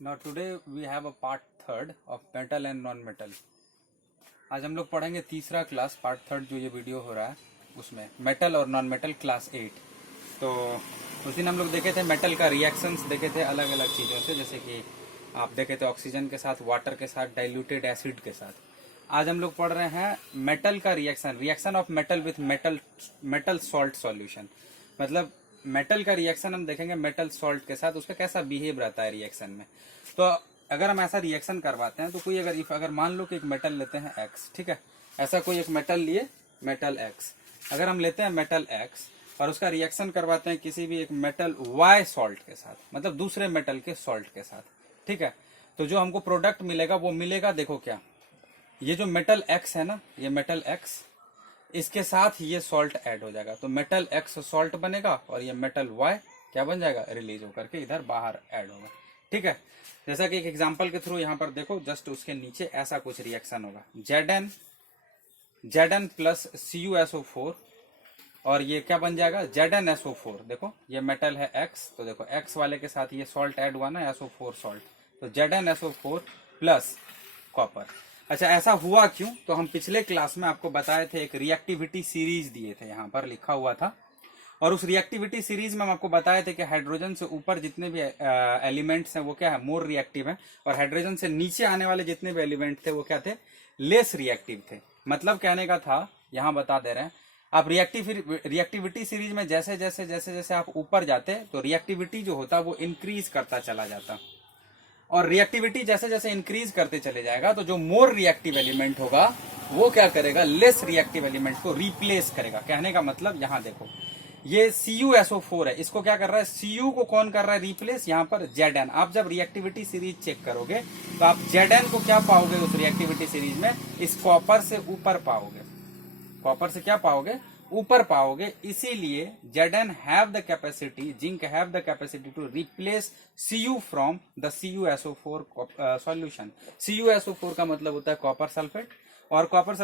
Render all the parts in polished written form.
Now today we have a part third of metal and non metal. आज हम लोग पढ़ेंगे तीसरा क्लास पार्ट थर्ड जो ये वीडियो हो रहा है उसमें मेटल और नॉन मेटल क्लास 8। तो उस दिन हम लोग देखे थे मेटल का रिएक्शंस देखे थे अलग अलग चीज़ों से, जैसे कि आप देखे थे ऑक्सीजन के साथ, वाटर के साथ, डाइल्यूटेड एसिड के साथ। आज हम लोग पढ़ रहे हैं मेटल का reaction of metal with metal salt solution. मतलब मेटल का रिएक्शन हम देखेंगे मेटल सॉल्ट के साथ, उसका कैसा बिहेव रहता है रिएक्शन में। तो अगर हम ऐसा रिएक्शन करवाते हैं तो कोई अगर मान लो कि एक मेटल लेते हैं X, ठीक है, ऐसा कोई एक मेटल लिए मेटल X, अगर हम लेते हैं मेटल X और उसका रिएक्शन करवाते हैं किसी भी एक मेटल Y सॉल्ट के साथ, मतलब दूसरे मेटल के सॉल्ट के साथ, ठीक है, तो जो हमको प्रोडक्ट मिलेगा वो मिलेगा, देखो क्या, ये जो मेटल X है ना, ये मेटल X, इसके साथ ये सॉल्ट ऐड हो जाएगा तो मेटल X सॉल्ट बनेगा और ये मेटल Y क्या बन जाएगा, रिलीज होकर के इधर बाहर ऐड होगा। ठीक है, जैसा कि एक एग्जांपल के थ्रू यहाँ पर देखो, जस्ट उसके नीचे ऐसा कुछ रिएक्शन होगा, Zn प्लस CuSO4 और ये क्या बन जाएगा, ZnSO4। देखो ये मेटल है X, तो देखो X वाले के साथ ये सॉल्ट ऐड हुआ ना, SO4 सॉल्ट, तो ZnSO4 प्लस कॉपर। अच्छा, ऐसा हुआ क्यों? तो हम पिछले क्लास में आपको बताए थे, एक रिएक्टिविटी सीरीज दिए थे, यहाँ पर लिखा हुआ था, और उस रिएक्टिविटी सीरीज में हम आपको बताए थे कि हाइड्रोजन से ऊपर जितने भी एलिमेंट्स हैं वो क्या है, मोर रिएक्टिव हैं, और हाइड्रोजन से नीचे आने वाले जितने भी एलिमेंट थे वो क्या थे, लेस रिएक्टिव थे। मतलब कहने का था, यहाँ बता दे रहे हैं, आप रिएक्टिविटी सीरीज में जैसे जैसे जैसे जैसे आप ऊपर जाते तो रिएक्टिविटी जो होता वो इंक्रीज करता चला जाता, और रिएक्टिविटी जैसे जैसे इंक्रीज करते चले जाएगा तो जो मोर रिएक्टिव एलिमेंट होगा वो क्या करेगा, लेस रिएक्टिव एलिमेंट को रिप्लेस करेगा। कहने का मतलब यहाँ देखो, ये CuSO4 है, इसको क्या कर रहा है, Cu को कौन कर रहा है रिप्लेस, यहाँ पर Zn। आप जब रिएक्टिविटी सीरीज चेक करोगे तो आप Zn को क्या पाओगे उस रिएक्टिविटी सीरीज में, इस कॉपर से ऊपर पाओगे, कॉपर से क्या पाओगे, ऊपर पाओगे। इसीलिए Zn have the capacity, zinc have the capacity to replace Cu from the CuSO4 solution. CuSO4 का मतलब होता है कॉपर सल्फेट, और कॉपर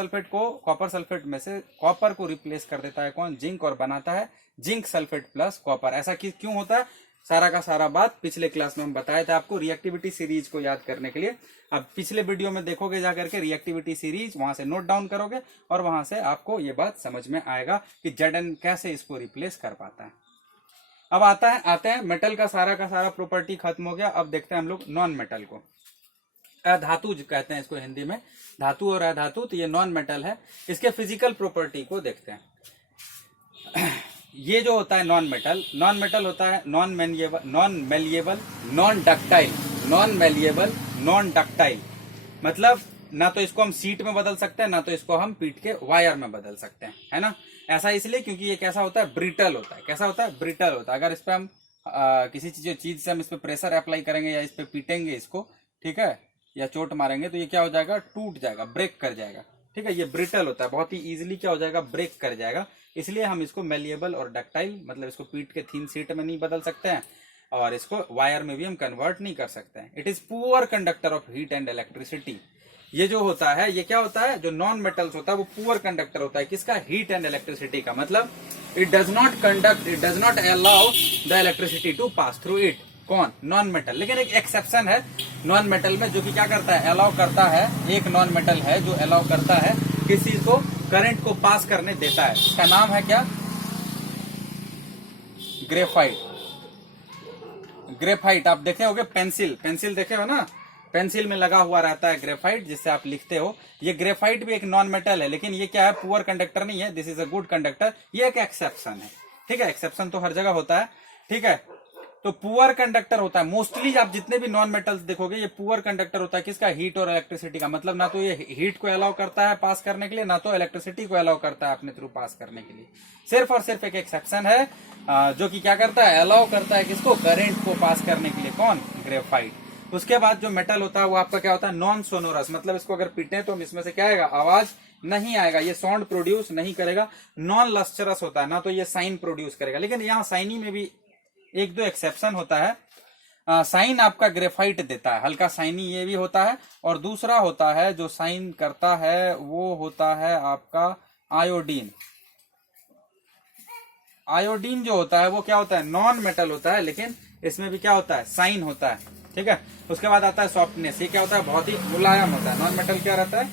सल्फेट में से कॉपर को रिप्लेस कर देता है कौन, जिंक, और बनाता है जिंक सल्फेट प्लस कॉपर। ऐसा क्यों होता है, सारा का सारा बात पिछले क्लास में हम बताए थे आपको, रिएक्टिविटी सीरीज को याद करने के लिए। अब पिछले वीडियो में देखोगे जाकर के रिएक्टिविटी सीरीज, वहां से नोट डाउन करोगे और वहां से आपको ये बात समझ में आएगा कि Zn कैसे इसको रिप्लेस कर पाता है। अब आते हैं मेटल का सारा प्रॉपर्टी खत्म हो गया। अब देखते हैं हम लोग नॉन मेटल को, अधातु कहते हैं इसको हिंदी में, धातु और अधातु, तो ये नॉन मेटल है। इसके फिजिकल प्रॉपर्टी को देखते हैं। ये जो होता है नॉन मेटल होता है नॉन मेलिएबल, नॉन डक्टाइल। मतलब ना तो इसको हम सीट में बदल सकते हैं, ना तो इसको हम पीट के वायर में बदल सकते हैं, है ना। ऐसा इसलिए क्योंकि ये कैसा होता है, ब्रिटल होता है। कैसा होता है, ब्रिटल होता है। अगर इस पे हम किसी चीज से हम इस पे प्रेशर अप्लाई करेंगे या इस पे पीटेंगे इसको, ठीक है, या चोट मारेंगे तो ये क्या हो जाएगा, टूट जाएगा, ब्रेक कर जाएगा। ठीक है, ये ब्रिटल होता है, बहुत ही इजीली क्या हो जाएगा, ब्रेक कर जाएगा। इसलिए हम इसको मेलिएबल और डक्टाइल, मतलब इसको पीट के थीन सीट में नहीं बदल सकते हैं और इसको वायर में भी हम कन्वर्ट नहीं कर सकते हैं। It is poor conductor of heat and electricity. ये जो होता है, ये क्या होता है, जो नॉन मेटल्स होता है वो पुअर कंडक्टर होता है, किसका, हीट एंड इलेक्ट्रिसिटी का। मतलब it does not allow the electricity to pass through it. कौन, नॉन मेटल। लेकिन एक एक्सेप्शन है नॉन मेटल में, जो कि क्या करता है, अलाउ करता है। एक नॉन मेटल है जो अलाउ करता है किसी को करंट को पास करने देता है, इसका नाम है क्या, ग्रेफाइट। आप देखे होगे पेंसिल देखे हो ना, पेंसिल में लगा हुआ रहता है ग्रेफाइट, जिससे आप लिखते हो। ये ग्रेफाइट भी एक नॉन मेटल है, लेकिन ये क्या है, पुअर कंडक्टर नहीं है, this is a good conductor. ये एक एक्सेप्शन है, ठीक है, एक्सेप्शन तो हर जगह होता है, ठीक है। तो पुअर कंडक्टर होता है मोस्टली, आप जितने भी नॉन मेटल्स देखोगे ये पुअर कंडक्टर होता है, किसका, हीट और इलेक्ट्रिसिटी का। मतलब ना तो ये हीट को अलाउ करता है पास करने के लिए, ना तो इलेक्ट्रिसिटी को अलाउ करता है अपने थ्रू पास करने के लिए। सिर्फ और सिर्फ एक एक्सेप्शन है जो कि क्या करता है, अलाउ करता है किसको, करंट को पास करने के लिए। कौन, ग्रेफाइट। उसके बाद जो मेटल होता है वो आपका क्या होता है, नॉन सोनोरस। मतलब इसको अगर पीटे तो हम इसमें से क्या आएगा, आवाज नहीं आएगा, ये साउंड प्रोड्यूस नहीं करेगा। नॉन लस्टरस होता है, ना तो ये साइन प्रोड्यूस करेगा। लेकिन यहाँ साइनी में भी एक दो एक्सेप्शन होता है। साइन आपका ग्रेफाइट देता है, हल्का साइनी ये भी होता है। और दूसरा होता है जो साइन करता है वो होता है आपका आयोडीन। आयोडीन जो होता है वो क्या होता है, नॉन मेटल होता है, लेकिन इसमें भी क्या होता है, साइन होता है। ठीक है। उसके बाद आता है सॉफ्टनेस, ये क्या होता है, बहुत ही मुलायम होता है। नॉन मेटल क्या रहता है,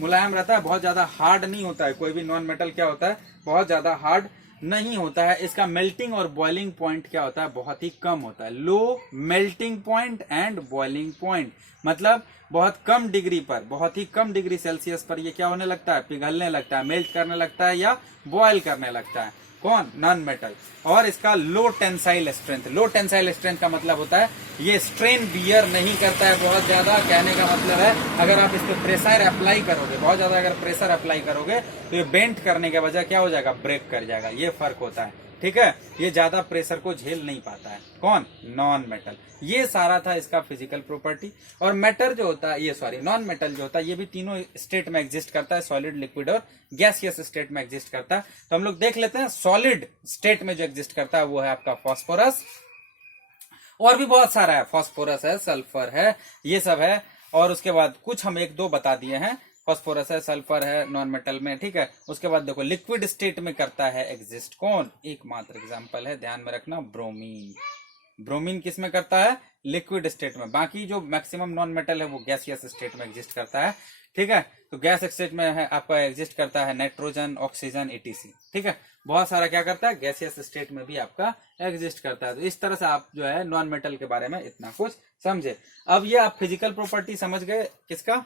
मुलायम रहता है, बहुत ज्यादा हार्ड नहीं होता है। कोई भी नॉन मेटल क्या होता है, बहुत ज्यादा हार्ड नहीं होता है। इसका मेल्टिंग और बॉइलिंग पॉइंट क्या होता है, बहुत ही कम होता है। Low melting point and boiling point, मतलब बहुत कम डिग्री पर, बहुत ही कम डिग्री सेल्सियस पर ये क्या होने लगता है, पिघलने लगता है, मेल्ट करने लगता है या बॉयल करने लगता है। कौन, नॉन मेटल। और इसका लो टेंसाइल स्ट्रेंथ, लो टेंसाइल स्ट्रेंथ का मतलब होता है ये स्ट्रेन बियर नहीं करता है बहुत ज्यादा। कहने का मतलब है अगर आप इस पर प्रेशर अप्लाई करोगे, बहुत ज्यादा अगर प्रेशर अप्लाई करोगे तो ये बेंट करने के वजह क्या हो जाएगा, ब्रेक कर जाएगा। ये फर्क होता है, ठीक है। ये ज्यादा प्रेशर को झेल नहीं पाता है। कौन, नॉन मेटल। ये सारा था इसका फिजिकल प्रॉपर्टी। और मेटल जो होता है, ये सॉरी नॉन मेटल जो होता है, ये भी तीनों स्टेट में एग्जिस्ट करता है, सॉलिड, लिक्विड और गैसियस स्टेट में एग्जिस्ट करता है। तो हम लोग देख लेते हैं सॉलिड स्टेट में जो एग्जिस्ट करता है वो है आपका फास्फोरस, और भी बहुत सारा है, फास्फोरस है, सल्फर है, ये सब है। और उसके बाद कुछ हम एक दो बता दिए हैं, फास्फोरस है, सल्फर है नॉन मेटल में, ठीक है। उसके बाद देखो लिक्विड स्टेट में करता है एग्जिस्ट कौन, एकमात्र एग्जांपल है, ध्यान में रखना, ब्रोमीन। ब्रोमीन किस में करता है, लिक्विड स्टेट में। बाकी जो मैक्सिमम नॉन मेटल है वो गैसियस स्टेट में एग्जिस्ट करता है, ठीक है। तो गैस स्टेट में है आपका एग्जिस्ट करता है नाइट्रोजन, ऑक्सीजन, एटीसी, ठीक है। बहुत सारा क्या करता है, गैसियस स्टेट में भी आपका एग्जिस्ट करता है। तो इस तरह से आप जो है नॉन मेटल के बारे में इतना कुछ समझे। अब ये आप फिजिकल प्रॉपर्टी समझ गए किसका,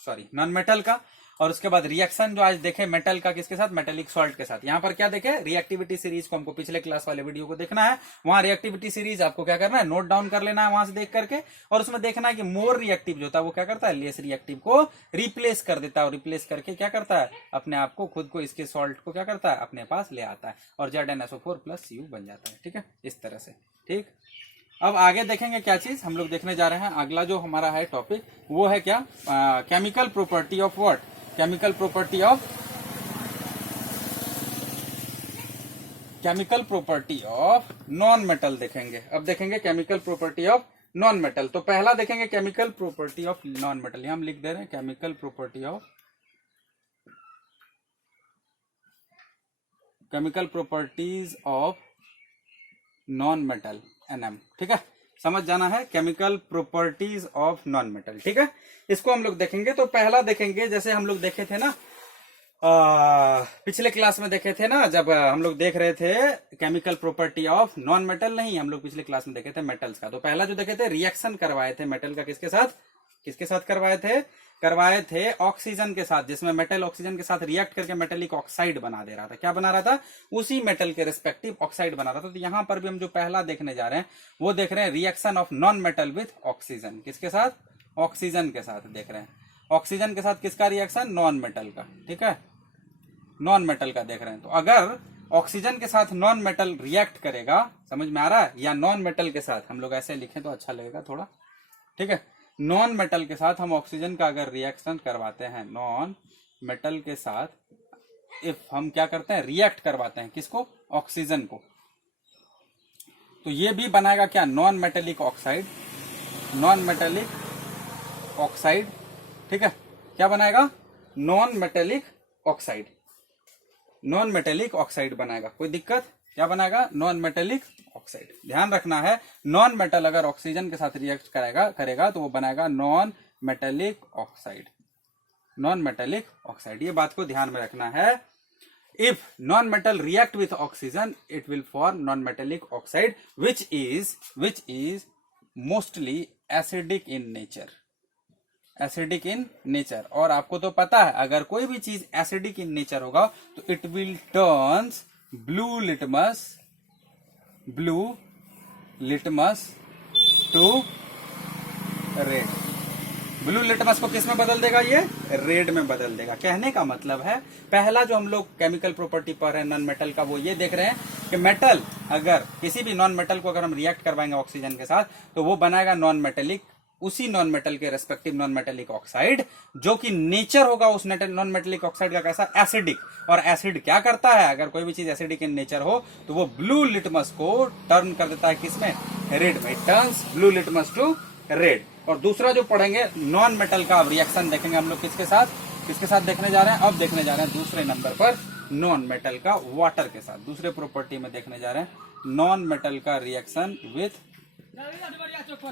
सॉरी नॉन मेटल का। और उसके बाद रिएक्शन जो आज देखे मेटल का किसके साथ, मेटेलिक सॉल्ट के साथ। यहाँ पर क्या देखे, रिएक्टिविटी सीरीज को हमको पिछले क्लास वाले वीडियो को देखना है। वहां रिएक्टिविटी सीरीज आपको क्या करना है, नोट डाउन कर लेना है वहां से देख करके। और उसमें देखना है कि मोर रिएक्टिव जो होता है वो क्या करता है, लेस रिएक्टिव को रिप्लेस कर देता है। और रिप्लेस करके क्या करता है, अपने आप को, खुद को, इसके सॉल्ट को क्या करता है, अपने पास ले आता है। और ZnSO4+Cu बन जाता है, ठीक है, इस तरह से, ठीक। अब आगे देखेंगे क्या चीज हम लोग देखने जा रहे हैं। अगला जो हमारा है टॉपिक वो है क्या, chemical property of what, chemical property of non metal देखेंगे। अब देखेंगे chemical property of non metal. तो पहला देखेंगे chemical property of non metal, यहां हम लिख दे रहे हैं chemical properties of non metal, NM, ठीक है। समझ जाना है, chemical properties of non metal, ठीक है। इसको हम लोग देखेंगे। तो पहला देखेंगे, जैसे हम लोग देखे थे ना पिछले क्लास में देखे थे ना, जब हम लोग देख रहे थे chemical property of non metal, नहीं, हम लोग पिछले क्लास में देखे थे मेटल्स का। तो पहला जो देखे थे, रिएक्शन करवाए थे मेटल का, किसके साथ करवाए थे ऑक्सीजन के साथ, जिसमें मेटल ऑक्सीजन के साथ रिएक्ट करके मेटेलिक ऑक्साइड बना दे रहा था। क्या बना रहा था, उसी मेटल के रिस्पेक्टिव ऑक्साइड बना रहा था। तो यहां पर भी हम जो पहला देखने जा रहे हैं वो देख रहे हैं reaction of non metal with oxygen. किसके साथ, ऑक्सीजन के साथ देख रहे हैं। ऑक्सीजन के साथ किसका रिएक्शन, नॉन मेटल का, ठीक है, नॉन मेटल का देख रहे हैं। तो अगर ऑक्सीजन के साथ नॉन मेटल रिएक्ट करेगा, समझ में आ रहा है, या नॉन मेटल के साथ, हम लोग ऐसे लिखें तो अच्छा लगेगा थोड़ा, ठीक है। नॉन मेटल के साथ हम ऑक्सीजन का अगर रिएक्शन करवाते हैं, नॉन मेटल के साथ इफ हम क्या करते हैं, रिएक्ट करवाते हैं, किसको, ऑक्सीजन को, तो ये भी बनाएगा क्या, नॉन मेटेलिक ऑक्साइड, ठीक है। क्या बनाएगा, नॉन मेटेलिक ऑक्साइड बनाएगा। कोई दिक्कत, क्या बनाएगा, नॉन मेटेलिक ऑक्साइड। ध्यान रखना है, नॉन मेटल अगर ऑक्सीजन के साथ रिएक्ट करेगा तो वो बनाएगा नॉन मेटेलिक ऑक्साइड। ये बात को ध्यान में रखना है। If non metal react with oxygen it will form non metallic oxide which is mostly acidic in nature. और आपको तो पता है, अगर कोई भी चीज एसिडिक इन नेचर होगा तो it will turns blue litmus to red. Blue litmus को किस में बदल देगा, ये रेड में बदल देगा। कहने का मतलब है, पहला जो हम लोग केमिकल प्रॉपर्टी पर है नॉन मेटल का, वो ये देख रहे हैं कि मेटल, अगर किसी भी नॉन मेटल को अगर हम रिएक्ट करवाएंगे ऑक्सीजन के साथ तो वो बनाएगा नॉन मेटेलिक, उसी नॉन मेटल के रेस्पेक्टिव नॉन मेटेलिक ऑक्साइड, जो कि नेचर होगा उस नॉन मेटेलिक ऑक्साइड का कैसा, एसिडिक। और एसिड क्या करता है, अगर कोई भी चीज एसिडिक इन नेचर हो तो वो ब्लू लिटमस को टर्न कर देता है किसमें, रेड में। Turns blue litmus to red. और दूसरा जो पढ़ेंगे नॉन मेटल का रिएक्शन देखेंगे हम लोग किसके साथ देखने जा रहे हैं, अब देखने जा रहे हैं दूसरे नंबर पर नॉन मेटल का वाटर के साथ। दूसरे प्रॉपर्टी में देखने जा रहे हैं नॉन मेटल का reaction with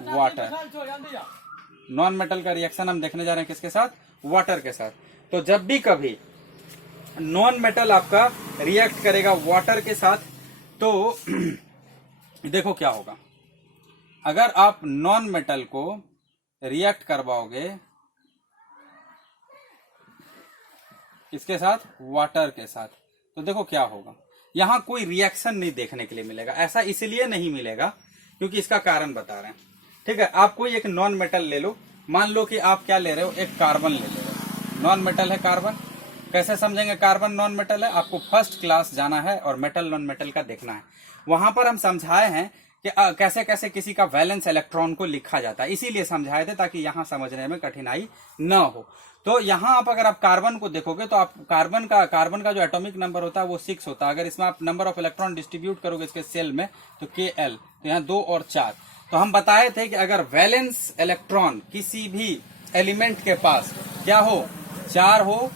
water. Non metal का रिएक्शन हम देखने जा रहे हैं किसके साथ? वाटर के साथ। तो जब भी कभी नॉन मेटल आपका रिएक्ट करेगा वाटर के साथ तो देखो क्या होगा। अगर आप नॉन मेटल को रिएक्ट करवाओगे किसके साथ? वाटर के साथ, तो देखो क्या होगा। यहां कोई रिएक्शन नहीं देखने के लिए मिलेगा। ऐसा इसलिए नहीं मिलेगा क्योंकि इसका कारण बता रहे हैं। ठीक है, आप कोई एक नॉन मेटल ले लो। मान लो कि आप क्या ले रहे हो? एक कार्बन ले रहे हो। नॉन मेटल है कार्बन। कैसे समझेंगे कार्बन नॉन मेटल है? आपको फर्स्ट क्लास जाना है और मेटल नॉन मेटल का देखना है। वहां पर हम समझाए हैं कि कैसे कैसे किसी का वैलेंस इलेक्ट्रॉन को लिखा जाता है, इसीलिए समझाए थे ताकि यहां समझने में कठिनाई न हो। तो यहां आप अगर आप कार्बन को देखोगे तो आप कार्बन का जो एटॉमिक नंबर होता है वो 6 होता है। अगर इसमें आप नंबर ऑफ इलेक्ट्रॉन डिस्ट्रीब्यूट करोगे इसके सेल में तो Kl, तो यहाँ 2 और 4। तो हम बताए थे कि अगर वैलेंस इलेक्ट्रॉन किसी भी एलिमेंट के पास क्या हो, 4 हो,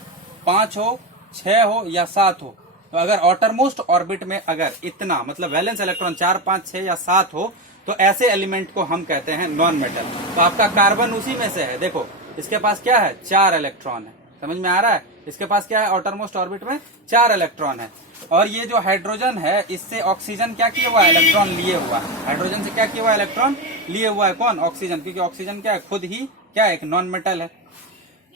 5 हो, 6 हो या 7 हो, तो अगर आउटरमोस्ट ऑर्बिट में अगर इतना मतलब वैलेंस इलेक्ट्रॉन 4, 5, 6 या 7 हो तो ऐसे एलिमेंट को हम कहते हैं नॉन मेटल। तो आपका कार्बन उसी में से है। देखो इसके पास क्या है? 4 इलेक्ट्रॉन है। समझ में आ रहा है? इसके पास क्या है? आउटरमोस्ट ऑर्बिट में 4 इलेक्ट्रॉन है। और ये जो हाइड्रोजन है इससे ऑक्सीजन क्या किया हुआ है? इलेक्ट्रॉन लिए हुआ है। हाइड्रोजन से क्या किया हुआ है? इलेक्ट्रॉन लिए हुआ है। कौन? ऑक्सीजन। क्योंकि ऑक्सीजन क्या है? खुद ही क्या है? एक नॉन मेटल है।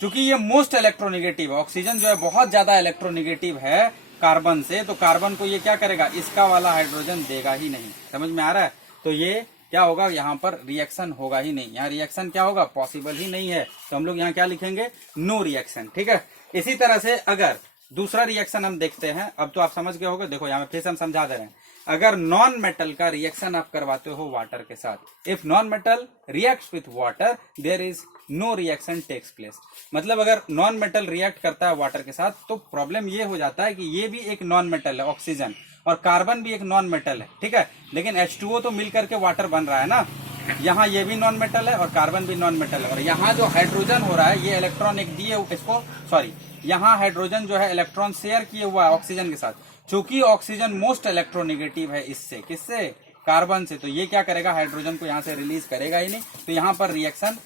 चूंकि ये मोस्ट इलेक्ट्रोनिगेटिव है, ऑक्सीजन जो है बहुत ज्यादा इलेक्ट्रोनिगेटिव है कार्बन से, तो कार्बन को ये क्या करेगा? इसका वाला हाइड्रोजन देगा ही नहीं। समझ में आ रहा है? तो ये क्या होगा? यहाँ पर रिएक्शन होगा ही नहीं। यहाँ रिएक्शन क्या होगा? पॉसिबल ही नहीं है। तो हम लोग यहाँ क्या लिखेंगे? No reaction. ठीक है। इसी तरह से अगर दूसरा रिएक्शन हम देखते हैं, अब तो आप समझ गए होंगे। देखो यहाँ फिर से हम समझा दे रहे हैं। अगर नॉन मेटल का रिएक्शन आप करवाते हो वाटर के साथ, if non metal reacts with water there is no reaction takes place. मतलब अगर नॉन मेटल रिएक्ट करता है वाटर के साथ तो प्रॉब्लम ये हो जाता है कि ये भी एक नॉन मेटल है ऑक्सीजन, और कार्बन भी एक नॉन मेटल है। ठीक है, लेकिन H2O तो मिलकर के वाटर बन रहा है ना। यहाँ ये भी नॉन मेटल है और कार्बन भी नॉन मेटल है। और यहाँ जो हाइड्रोजन हो रहा है ये इलेक्ट्रॉन एक दिए इसको यहाँ हाइड्रोजन जो है इलेक्ट्रॉन शेयर किए हुआ है ऑक्सीजन के साथ। चूंकि ऑक्सीजन मोस्ट इलेक्ट्रोनिगेटिव है इससे, किससे? कार्बन से, तो ये क्या करेगा? हाइड्रोजन को यहाँ से रिलीज करेगा ही नहीं। तो यहाँ पर रिएक्शन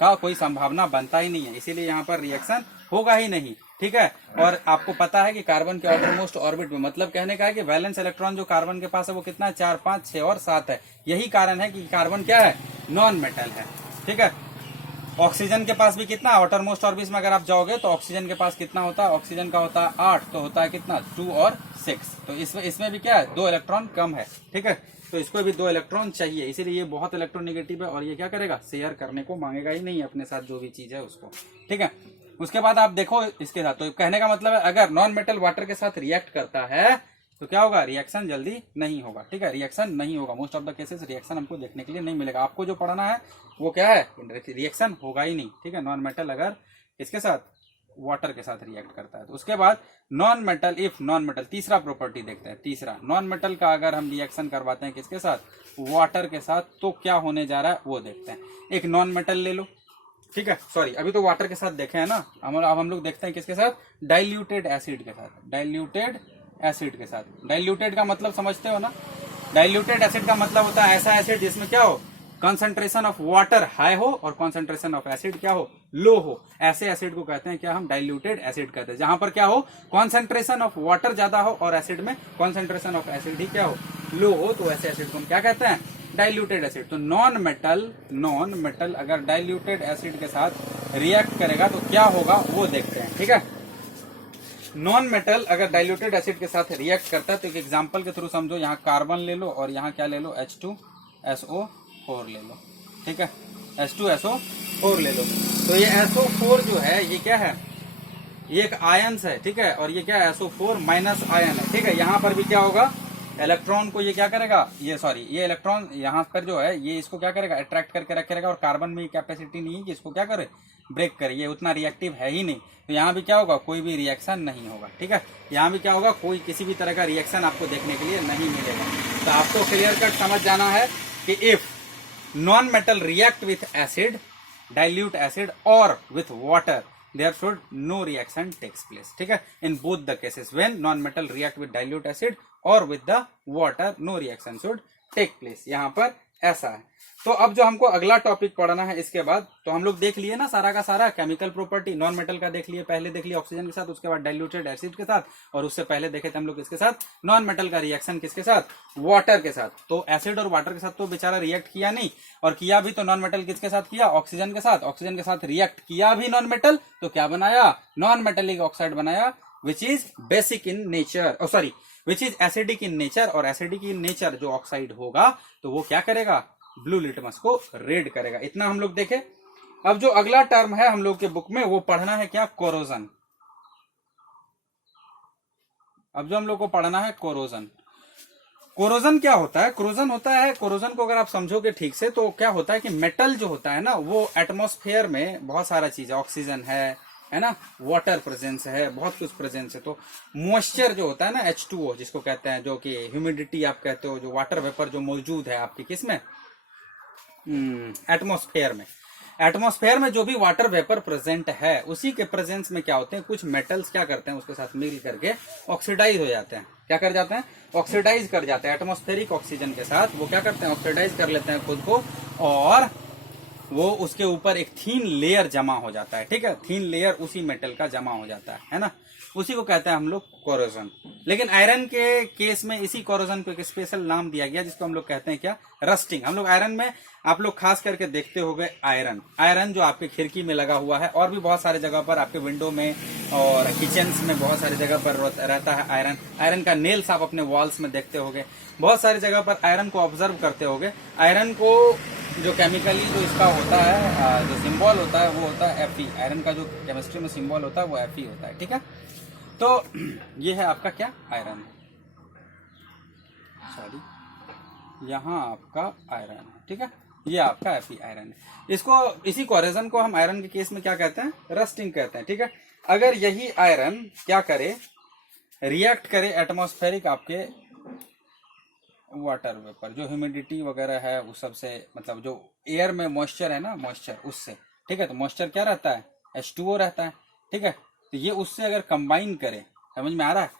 का कोई संभावना बनता ही नहीं है, इसीलिए यहाँ पर रिएक्शन होगा ही नहीं। ठीक है। और आपको पता है कि कार्बन के आउटरमोस्ट ऑर्बिट में, मतलब कहने का है कि वैलेंस इलेक्ट्रॉन जो कार्बन के पास है वो कितना है? 4, 5, 6 और 7 है। यही कारण है कि कार्बन क्या है? नॉन मेटल है। ठीक है। ऑक्सीजन के पास भी कितना? आउटरमोस्ट ऑर्बिट में अगर आप जाओगे तो ऑक्सीजन के पास कितना होता है? ऑक्सीजन का होता है 8, तो होता है कितना? 2 और 6। तो इसमें भी क्या है? 2 इलेक्ट्रॉन कम है। ठीक है, तो इसको भी 2 इलेक्ट्रॉन चाहिए, इसीलिए ये बहुत इलेक्ट्रोनिगेटिव है और ये क्या करेगा? शेयर करने को मांगेगा ही नहीं अपने साथ जो भी चीज है उसको। ठीक है। उसके बाद आप देखो इसके साथ, तो कहने का मतलब है अगर नॉन मेटल वाटर के साथ रिएक्ट करता है तो क्या होगा? रिएक्शन जल्दी नहीं होगा। ठीक है, रिएक्शन नहीं होगा। Most of the cases reaction हमको देखने के लिए नहीं मिलेगा। आपको जो पढ़ना है वो क्या है? रिएक्शन होगा ही नहीं। ठीक है, नॉन मेटल अगर इसके साथ वाटर के साथ रिएक्ट करता है तो। उसके बाद non metal, if non metal, तीसरा प्रॉपर्टी देखते हैं। तीसरा, नॉन मेटल का अगर हम रिएक्शन करवाते हैं किसके साथ? वाटर के साथ, तो क्या होने जा रहा है वो देखते हैं। एक नॉन मेटल ले लो। ठीक है, अभी तो वाटर के साथ देखे हैं ना। अब हम लोग देखते हैं किसके साथ? डाइल्यूटेड एसिड के साथ। डाइल्यूटेड एसिड के साथ। डाइल्यूटेड का मतलब समझते हो ना? डाइल्यूटेड एसिड का मतलब होता है ऐसा एसिड जिसमें क्या हो? कंसंट्रेशन ऑफ वाटर हाई हो और कंसंट्रेशन ऑफ एसिड क्या हो? लो हो। ऐसे एसिड को कहते हैं क्या? हम डाइल्यूटेड एसिड कहते हैं। जहां पर क्या हो? कंसंट्रेशन ऑफ वाटर ज्यादा हो और एसिड में कंसंट्रेशन ऑफ एसिड ही क्या हो? लो हो। तो ऐसे एसिड को हम क्या कहते हैं? Diluted acid. तो नॉन मेटल अगर डाइल्यूटेड एसिड के साथ रिएक्ट करेगा तो क्या होगा वो देखते हैं। ठीक है, नॉन मेटल अगर डाइल्यूटेड एसिड के साथ रिएक्ट करता है तो एक एग्जांपल के थ्रू समझो। यहाँ कार्बन ले लो और यहाँ क्या ले लो? H2SO4 ले लो। ठीक है, H2SO4 ले लो। तो ये SO4 जो है ये क्या है? ये एक आयन्स है। ठीक है, और ये क्या है? SO4 माइनस आयन है। ठीक है, यहाँ पर भी क्या होगा? इलेक्ट्रॉन को ये क्या करेगा? ये इलेक्ट्रॉन यहाँ पर जो है ये इसको क्या करेगा? अट्रैक्ट करके रखेगा। और कार्बन में कैपेसिटी नहीं है कि इसको क्या करे? ब्रेक करे। ये उतना रिएक्टिव है ही नहीं। तो यहाँ भी क्या होगा? कोई भी रिएक्शन नहीं होगा। ठीक है, यहाँ भी क्या होगा? कोई किसी भी तरह का रिएक्शन आपको देखने के लिए नहीं मिलेगा। तो आपको क्लियर कट समझ जाना है कि if non metal react with acid, dilute acid और with water, there should no reaction takes place. ठीक है, in both the cases when non-metal react with dilute acid or with the water, no reaction should take place. यहाँ पर ऐसा है। तो अब जो हमको अगला टॉपिक पढ़ना है इसके बाद, तो हम लोग देख लिए ना सारा का सारा केमिकल प्रॉपर्टी, नॉन मेटल का देख लिए, पहले देख लिए ऑक्सीजन के साथ, उसके बाद डाइल्यूटेड एसिड के साथ, और उससे पहले देखे थे हम लोग इसके साथ नॉन मेटल का रिएक्शन किसके साथ, वाटर के साथ। तो एसिड और वाटर के साथ तो बेचारा रिएक्ट किया नहीं, और किया भी तो नॉन मेटल किसके साथ किया, ऑक्सीजन के साथ। ऑक्सीजन के साथ रिएक्ट किया भी नॉन मेटल, तो क्या बनाया, नॉन मेटेलिक ऑक्साइड बनाया, which is basic in nature, sorry which is acidic in nature. और एसिडिक इन नेचर जो ऑक्साइड होगा तो वो क्या करेगा, ब्लू लिटमस को रेड करेगा। इतना हम लोग देखे। अब जो अगला टर्म है हम लोग के बुक में वो पढ़ना है क्या, कोरोजन। अब जो हम लोग को पढ़ना है कोरोजन। कोरोजन क्या होता है, कोरोजन होता है, कोरोजन को अगर आप समझोगे ठीक से तो क्या होता है कि मेटल जो होता है ना वो एटमॉस्फेयर में बहुत सारा चीज है, ऑक्सीजन है ना, वाटर प्रेजेंस है, बहुत कुछ प्रेजेंस है। तो मॉइस्चर जो होता है ना H2O जिसको कहते हैं, जो कि ह्यूमिडिटी आप कहते हो, जो वाटर वेपर जो मौजूद है आपके किसमें, एटमॉस्फेयर में। एटमॉस्फेयर में जो भी वाटर वेपर प्रेजेंट है उसी के प्रेजेंस में क्या होते हैं, कुछ मेटल्स क्या करते हैं उसके साथ मिल करके ऑक्सीडाइज हो जाते हैं। क्या कर जाते हैं, ऑक्सीडाइज कर जाते हैं। एटमॉस्फेरिक ऑक्सीजन के साथ वो क्या करते हैं, ऑक्सीडाइज कर लेते हैं खुद को, और वो उसके ऊपर एक थीन लेयर जमा हो जाता है। ठीक है, थीन लेयर उसी मेटल का जमा हो जाता है ना, उसी को कहते हैं हम लोग कोरोजन। लेकिन आयरन के केस में इसी कोरोजन को एक स्पेशल नाम दिया गया जिसको हम लोग कहते हैं क्या, रस्टिंग। हम लोग आयरन में आप लोग खास करके देखते होंगे आयरन, आयरन जो आपके खिड़की में लगा हुआ है, और भी बहुत सारे जगह पर आपके विंडो में और किचन में बहुत सारी जगह पर रहता है आयरन। आयरन का नेल्स आप अपने वॉल्स में देखते होंगे, बहुत सारी जगह पर आयरन को ऑब्जर्व करते होंगे। आयरन को जो केमिकली जो इसका होता है, जो सिंबल होता है वो होता है Fe। आयरन का जो केमिस्ट्री में सिंबल होता है वो Fe होता है। ठीक है, तो ये है आपका क्या, आयरन, सॉरी यहाँ आपका आयरन है। ठीक है, ये आपका Fe आयरन है। इसको, इसी कोरोजन को हम आयरन के केस में क्या कहते हैं, रस्टिंग कहते हैं। ठीक है, अगर यही आयरन क्या करे, रिएक्ट करे एटमॉस्फेरिक आपके वाटर वेपर, जो ह्यूमिडिटी वगैरह है उस सबसे, मतलब जो एयर में मॉइस्चर है ना, मॉइस्चर उससे। ठीक है, तो मॉइस्चर क्या रहता है, H2O रहता है। ठीक है, तो ये उससे अगर कंबाइन करे, समझ में आ रहा है,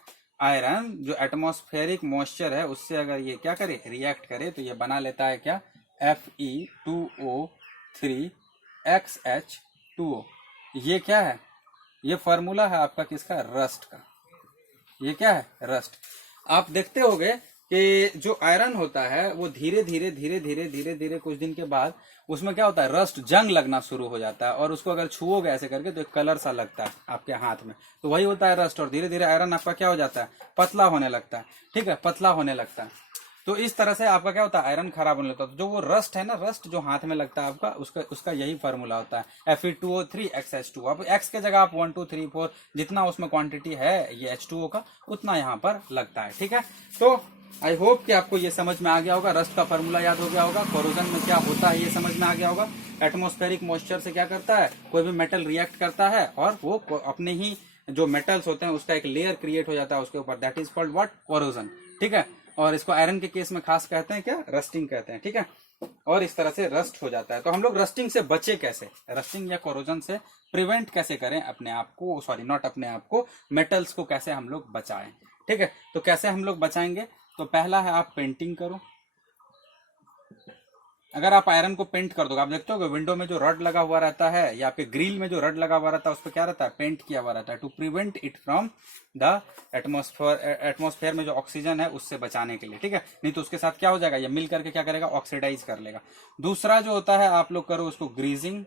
आयरन जो एटमॉस्फेरिक मॉइस्चर है उससे अगर ये क्या करे, रिएक्ट करे, तो ये बना लेता है क्या, Fe2O3XH2O। ये क्या है, ये फॉर्मूला है आपका किसका, रस्ट का। ये क्या है, रस्ट। आप देखते होंगे कि जो आयरन होता है वो धीरे धीरे धीरे धीरे धीरे धीरे कुछ दिन के बाद उसमें क्या होता है, रस्ट, जंग लगना शुरू हो जाता है, और उसको अगर छुओगे ऐसे करके तो एक कलर सा लगता है आपके हाथ में, तो वही होता है रस्ट। और धीरे धीरे आयरन आपका क्या हो जाता है, पतला होने लगता है। ठीक है, पतला होने लगता है। तो इस तरह से आपका क्या होता है, आयरन खराब होने लगता है। तो जो वो रस्ट है ना, रस्ट जो हाथ में लगता है आपका, उसका यही फॉर्मूला होता है Fe2O3XH2O। अब एक्स के जगह आप 1 2 3 4 जितना उसमें क्वांटिटी है ये H2O का, उतना यहाँ पर लगता है। ठीक है, तो आई होप कि आपको ये समझ में आ गया होगा, रस्ट का फॉर्मूला याद हो गया होगा, कोरोजन में क्या होता है ये समझ में आ गया होगा। एटमॉस्फेरिक मॉइस्चर से क्या करता है, कोई भी मेटल रिएक्ट करता है और वो अपने ही जो मेटल्स होते हैं उसका एक लेयर क्रिएट हो जाता है उसके ऊपर, that is called what, corrosion. ठीक है, और इसको आयरन के केस में खास कहते हैं क्या, रस्टिंग कहते हैं। ठीक है, और इस तरह से रस्ट हो जाता है। तो हम लोग रस्टिंग से बचे कैसे, रस्टिंग या कोरोजन से प्रिवेंट कैसे करें अपने आप को, सॉरी नॉट अपने आप को, मेटल्स को कैसे हम लोग बचाएं। ठीक है, तो कैसे हम लोग बचाएंगे, तो पहला है आप पेंटिंग करो। अगर आप आयरन को पेंट कर दोगे, आप देखते हो विंडो में जो रड लगा हुआ रहता है या आपके ग्रिल में जो रड लगा हुआ रहता है उस पर क्या रहता है, पेंट किया हुआ रहता है, to prevent it from the atmosphere में जो ऑक्सीजन है उससे बचाने के लिए। ठीक है, नहीं तो उसके साथ क्या हो जाएगा, ये मिल करके क्या करेगा, ऑक्सीडाइज कर लेगा। दूसरा जो होता है आप लोग करो उसको ग्रीजिंग।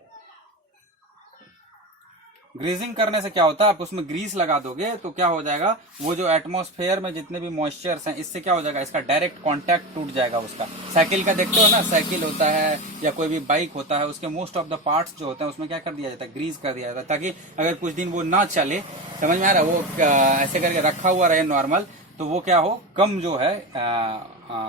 ग्रीजिंग करने से क्या होता है, आप उसमें ग्रीस लगा दोगे तो क्या हो जाएगा, वो जो एटमॉस्फेयर में जितने भी मॉइस्चर्स हैं इससे क्या हो जाएगा, इसका डायरेक्ट कांटेक्ट टूट जाएगा उसका। साइकिल का देखते हो ना, साइकिल होता है या कोई भी बाइक होता है, उसके मोस्ट ऑफ द पार्ट्स जो होते हैं उसमें क्या कर दिया जाता है, ग्रीस कर दिया जाता है, ताकि अगर कुछ दिन वो ना चले, समझ में आ रहा है, वो ऐसे करके रखा हुआ रहे नॉर्मल, तो वो क्या हो, कम जो है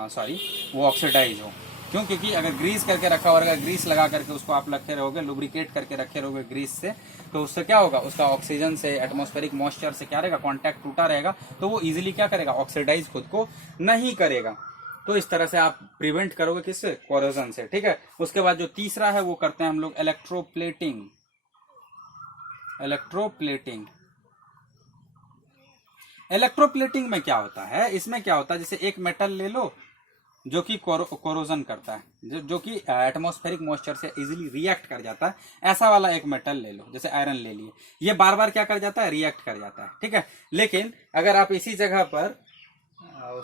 सॉरी वो ऑक्सीडाइज हो। क्यों, क्योंकि अगर ग्रीस करके रखा हुआ, अगर ग्रीस लगा करके उसको आप रखे रहोगे, लुब्रिकेट करके रखे रहोगे ग्रीस से, तो उससे क्या होगा, उसका ऑक्सीजन से, एटमॉस्फेरिक मॉइस्चर से क्या रहेगा, कांटेक्ट टूटा रहेगा, तो वो इजीली क्या करेगा, ऑक्सीडाइज खुद को नहीं करेगा। तो इस तरह से आप प्रिवेंट करोगे किससे, कोरोजन से। ठीक है, उसके बाद जो तीसरा है वो करते हैं हम लोग इलेक्ट्रोप्लेटिंग। इलेक्ट्रोप्लेटिंग, इलेक्ट्रोप्लेटिंग में क्या होता है, इसमें क्या होता है, जैसे एक मेटल ले लो, जो कि कोरोजन करता है, जो कि एटमॉस्फेरिक मॉइस्चर से इजीली रिएक्ट कर जाता है, ऐसा वाला एक मेटल ले लो, जैसे आयरन ले लिए, ये बार बार क्या कर जाता है, रिएक्ट कर जाता है, ठीक है। लेकिन अगर आप इसी जगह पर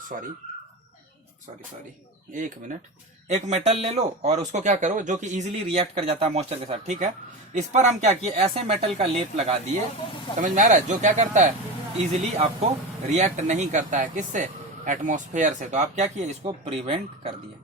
सॉरी एक मिनट, एक मेटल ले लो और उसको क्या करो, जो कि इजीली रिएक्ट कर जाता है मॉइस्चर के साथ, ठीक है। इस पर हम क्या किए, ऐसे मेटल का लेप लगा दिए, समझ में आ रहा है, जो क्या करता है, इजीली आपको रिएक्ट नहीं करता है, किससे, एटमॉस्फेयर से। तो आप क्या किए, इसको प्रिवेंट कर दिए,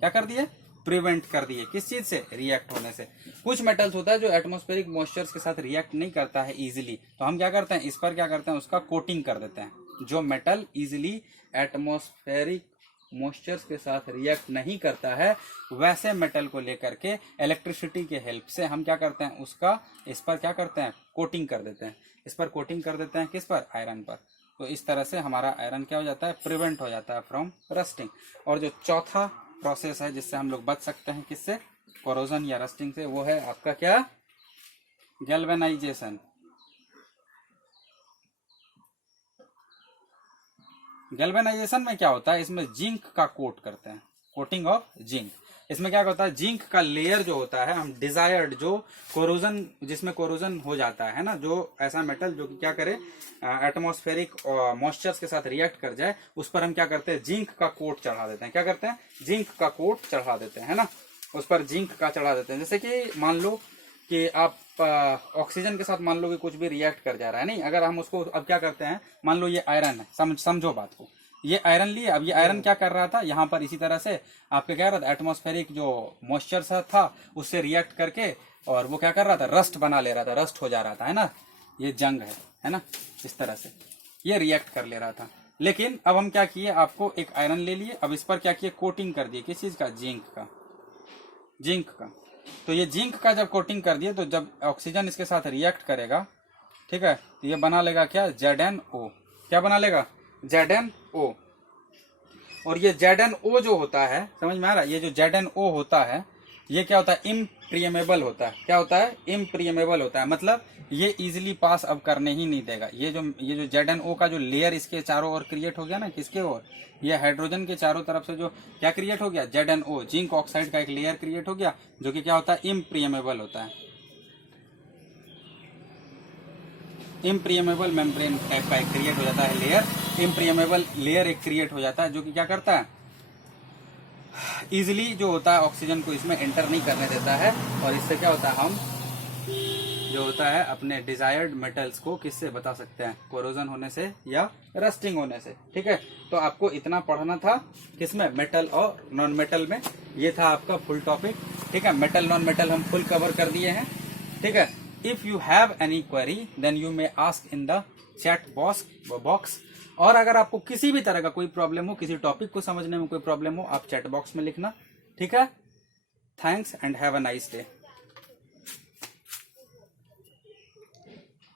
क्या कर दिए, प्रिवेंट कर दिए, किस चीज से, रिएक्ट होने से। कुछ मेटल्स होता है जो एटमॉस्फेरिक मॉइस्चर्स के साथ रिएक्ट नहीं करता है इजीली, तो हम क्या करते हैं, इस पर क्या करते हैं, उसका कोटिंग कर देते हैं। जो मेटल इजीली एटमॉस्फेरिक मॉइस्चर्स के साथ रिएक्ट नहीं करता है, वैसे मेटल को लेकर के इलेक्ट्रिसिटी के हेल्प से हम क्या करते हैं, उसका इस पर क्या करते हैं, कोटिंग कर देते हैं। इस पर कोटिंग कर देते हैं, किस पर, आयरन पर। तो इस तरह से हमारा आयरन क्या हो जाता है, प्रिवेंट हो जाता है फ्रॉम रस्टिंग। और जो चौथा प्रोसेस है जिससे हम लोग बच सकते हैं, किससे, कोरोजन या रस्टिंग से, वो है आपका क्या, गैल्वेनाइजेशन। गैल्वेनाइजेशन में क्या होता है, इसमें जिंक का कोट करते हैं, कोटिंग ऑफ जिंक। इसमें क्या होता है, जिंक का लेयर जो होता है, हम डिजायर्ड जो कोरोजन, जिसमें कोरोजन हो जाता है ना, जो ऐसा मेटल जो कि क्या करे, एटमॉस्फेरिक मॉइस्चर्स के साथ रिएक्ट कर जाए, उस पर हम क्या करते हैं, जिंक का कोट चढ़ा देते हैं। क्या करते हैं, जिंक का कोट चढ़ा देते हैं, है ना, उस पर जिंक का चढ़ा देते हैं। जैसे कि मान लो कि आप ऑक्सीजन के साथ मान लो कि कुछ भी रिएक्ट कर जा रहा है, नहीं, अगर हम उसको अब क्या करते हैं, मान लो ये आयरन है, समझो बात को, ये आयरन लिए, अब ये आयरन क्या कर रहा था, यहाँ पर इसी तरह से आपके क्या रहा था, एटमॉस्फेरिक जो मॉइस्चर था उससे रिएक्ट करके, और वो क्या कर रहा था, रस्ट बना ले रहा था, रस्ट हो जा रहा था, है ना, ये जंग है ना, इस तरह से ये रिएक्ट कर ले रहा था। लेकिन अब हम क्या किए, आपको एक आयरन ले लिए, अब इस पर क्या किए, कोटिंग कर दिए, किस चीज का, जिंक का। तो ये जिंक का जब कोटिंग कर दिए, तो जब ऑक्सीजन इसके साथ रिएक्ट करेगा, ठीक है, तो ये बना लेगा क्या, ZnO। क्या बना लेगा, ZnO। और ये ZnO जो होता है, समझ में आ रहा है, ये जो ZnO होता है, ये क्या होता है, इम्प्रिएमेबल होता है। क्या होता है, इम्प्रिएमेबल होता है, मतलब ये इजीली पास अब करने ही नहीं देगा। ये जो ZnO का जो लेयर इसके चारों ओर क्रिएट हो गया ना, किसके ओर, ये हाइड्रोजन के चारों तरफ से जो क्या क्रिएट हो गया, ZnO, जिंक ऑक्साइड का एक लेयर क्रिएट हो गया, जो कि क्या होता है, इम्प्रिएमेबल होता है। इम्प्रिएमेबल मेम्ब्रेन टाइप का एक क्रिएट हो जाता है लेयर, इम्प्रिएमेबल लेयर एक क्रिएट हो जाता है, जो कि क्या करता है, इजिली जो होता है ऑक्सीजन को इसमें एंटर नहीं करने देता है। और इससे क्या होता है, हम जो होता है अपने डिजायर्ड मेटल्स को किससे बता सकते हैं, कोरोजन होने से या रस्टिंग होने से, ठीक है। तो आपको इतना पढ़ना था, किसमें, मेटल और नॉन मेटल में। ये था आपका फुल टॉपिक, ठीक है। मेटल नॉन मेटल हम फुल कवर कर दिए हैं, ठीक है। If you have any query then you may ask in the chat box. और अगर आपको किसी भी तरह का कोई प्रॉब्लम हो, किसी टॉपिक को समझने में कोई प्रॉब्लम हो, आप चैट बॉक्स में लिखना, ठीक है। Thanks and have a nice day.